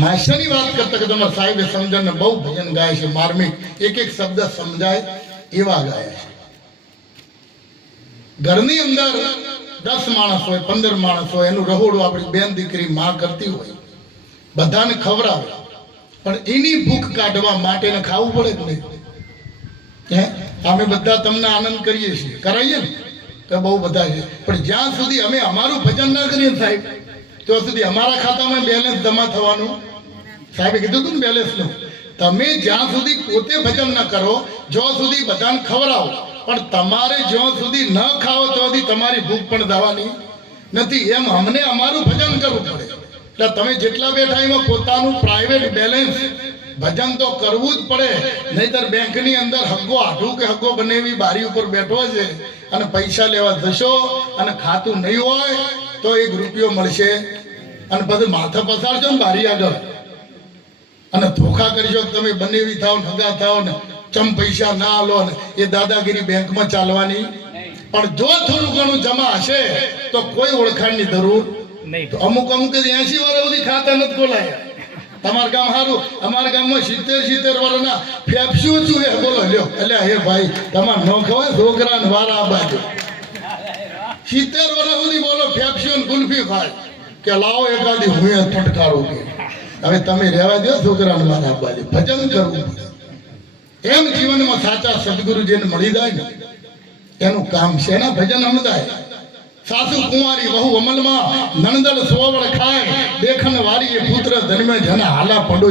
માસ્ટરની વાત કરતા કે તમારા સાહેબે સમજણને બહુ ભજન ગાય છે, માર્મિક એક એક શબ્દ સમજાય એવા ગાયા છે. ઘરની અંદર 10 માણસ હોય, 15 માણસ હોય, એનું રહોડું આપણી બેન દીકરી માં કરતી હોય, બધાને ખવડાવે, પણ એની ભૂખ કાઢવા માટે ખાવું પડે કે નહીં? હે, અમે બધા તમને આનંદ કરીએ છીએ, કરાવીએ ને કે બહુ બધા છે, પણ જ્યાં સુધી અમે અમારું ભજન ના કરીએ સાહેબ, ત્યાં સુધી અમારા ખાતામાં બેલેન્સ જમા થવાનું. સાહેબે કીધું હતું ને બેલેન્સનું. તમે જ્યાં સુધી પોતે ભજન ન કરો, જ્યાં સુધી બધાને ખવડાવો, પણ તમારે જ્યાં સુધી ન ખાઓ ત્યાં સુધી તમારી ભૂખ પણ જવાની નથી. એમ અમને અમારું ભજન કરવું પડે. એટલે તમે જેટલા બેઠા એમાં પોતાનું પ્રાઇવેટ બેલેન્સ ભજન તો કરવું જ પડે, નહીતર બેંકની અંદર હગ્ગો આઢું કે હગ્ગો બનેવી બારી ઉપર બેઠો છે અને પૈસા લેવા જશો અને ખાતું નહીં હોય તો 1 રૂપિયો મળશે અને પછી માથા પસારજો ને બારી આગળ અને ધોખા કરશો. તમે બનેવી થાવ, હગા થાવ ને ચમ પૈસા ના આલો ને એ દાદાગીરી બેંકમાં ચાલવાની. પણ જો થોડું ઘણું જમા હશે તો કોઈ ઓળખાણની જરૂર નહીં. તો અમુક 80 વર્ષ સુધી ખાતા નથી ખોલાયા. તમારા ગામ સારું, અમારા ગામમાં 70 વર્ષના ફેફસ્યું છું એ બોલો લ્યો. એટલે હે ભાઈ તમારે ન ખવાય, છોકરાને વારા આ બાજુ 70 વર્ષ સુધી બોલો ફેફસ્યું ગુલ્ફી ખાય કે લાવો એકાદી હું ફટકારો કે. હવે તમે રહેવા દો છોકરાને વારા બાજુ, ભજન કરવું પડે. એમ જીવનમાં સાચા સદગુરુ જેને મળી જાય ને એનું કામ છે ને ભજન સમજાય. સાસુ કુંવારી વહુ અમલમાં નણંદલ સોવળ ખાય, દેખન વારી પુત્ર જન્મે જન હાલા પડો.